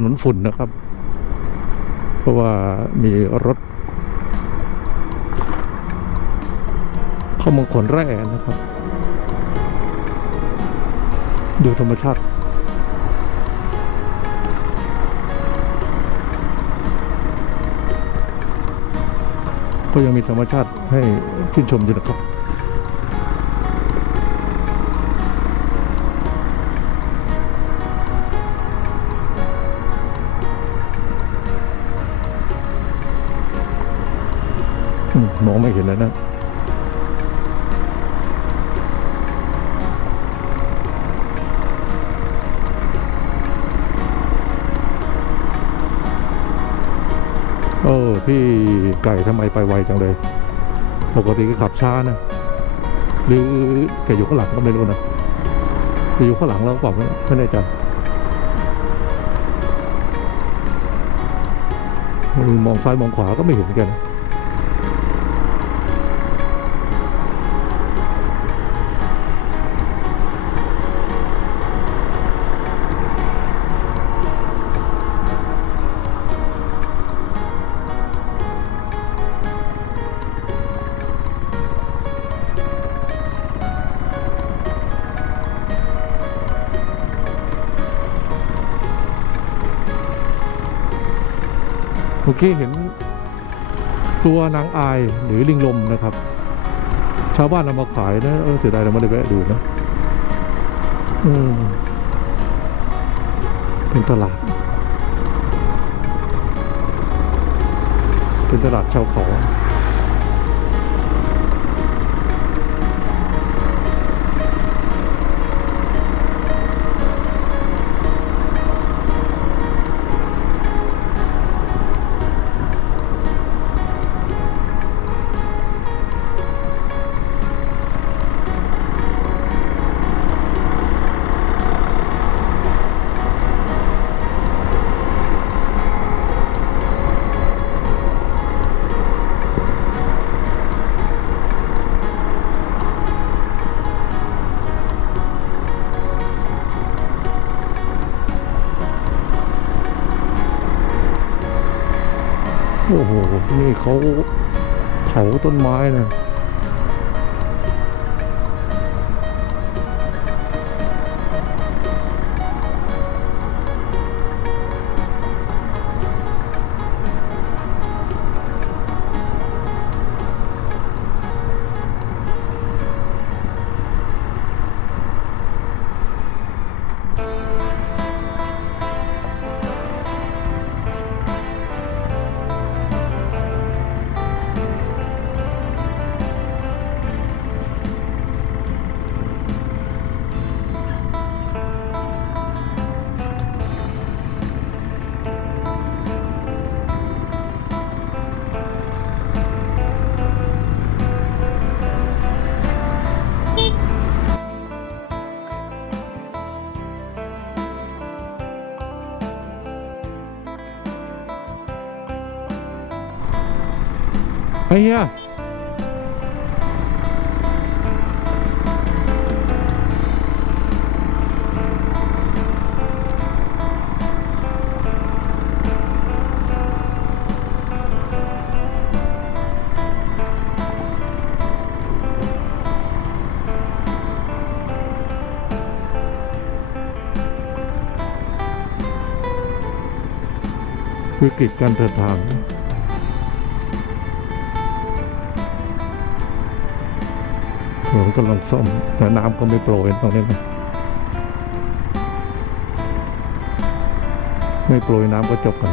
ถนนฝุ่นนะครับ เพราะว่ามีรถเข้ามาขนแร่นะครับ ดูธรรมชาติก็ยังมีธรรมชาติให้ชื่นชมอยู่นะครับมองไม่เห็นแล้วนะพี่ไก่ทำไมไปไวจังเลยปกติก็ขับช้านะหรือแกอยู่ข้างหลังก็ไม่รู้นะจะอยู่ข้างหลังแล้วเปล่าไม่แน่ใจมองซ้ายมองขวาก็ไม่เห็นกันเมื่อกี้เห็นตัวนางอายหรือลิงลมนะครับชาวบ้านนำมาขายนะเสียดายเราไม่ได้แวะดูนะเป็นตลาดชาวเขาโอ้โหนี่เขาเผาต้นไม้นะไอ้เหี้ยวิกฤตการเดินทางถนนกำลังซ่อมน้ำก็ไม่โปรยตรงนี้นะไม่โปรยน้ำก็จบกัน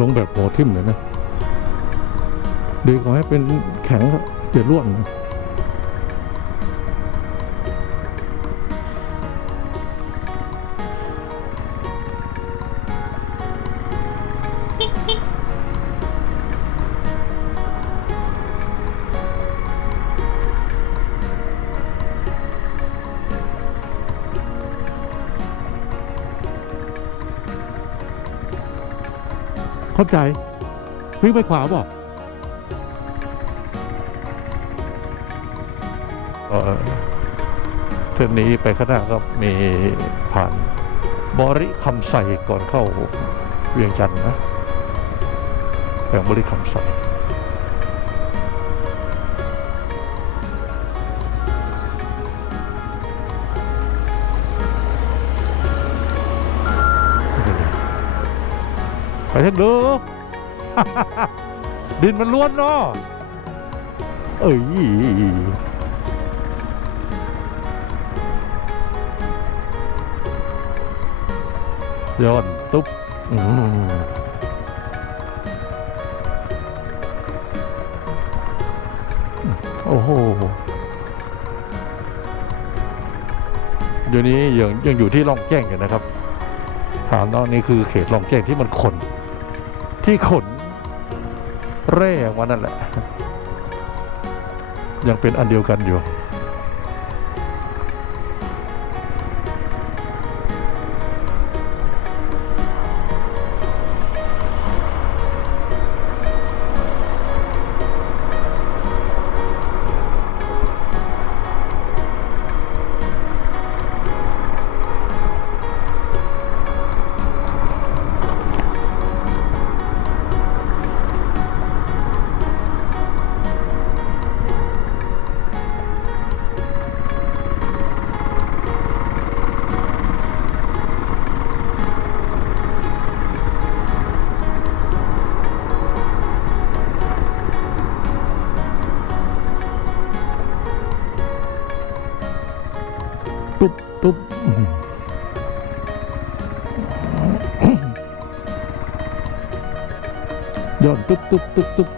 ลงแบบหัวทิ่มเลยนะดีกว่าให้เป็นแข็งเดือดร่วนนะเข้าใจวิ่งไปขวาบอกเส้นนี้ไปข้างหน้าก็มีผ่านบริคำใส่ก่อนเข้าเวียงจันทร์นะแขวงบริคำใส่ไปเถอะเด้อ ดินมันล้วนเนาะเอ้ยย้อนตุ๊บโอ้โหเดี๋ยวนี้ยังอยู่ที่ร่องแจ้งอยู่นะครับถามน้องนี่คือเขตร่องแจ้งที่มันขนแร่ออกมานั่นแหละยังเป็นอันเดียวกันอยู่ตุ๊บตุ๊บย้อนตุ๊บตุ๊บตุ๊บตุ๊บ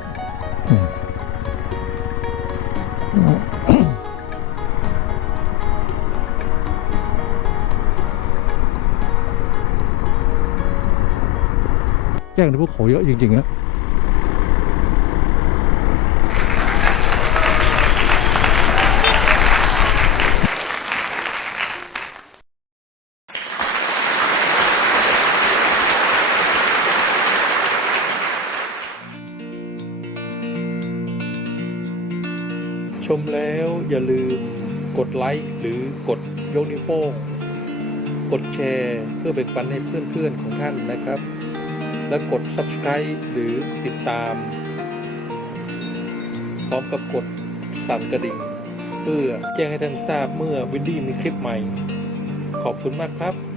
แจ้งในพวกเขาเยอะจริงๆนะชมแล้วอย่าลืมกดไลค์หรือกดยกนิ้วโป้งกดแชร์เพื่อแบ่งปันให้เพื่อนๆของท่านนะครับ และกด Subscribe หรือติดตามพร้อมกับกดสั่นกระดิ่งเพื่อแจ้งให้ท่านทราบเมื่อวินดี้มีคลิปใหม่ขอบคุณมากครับ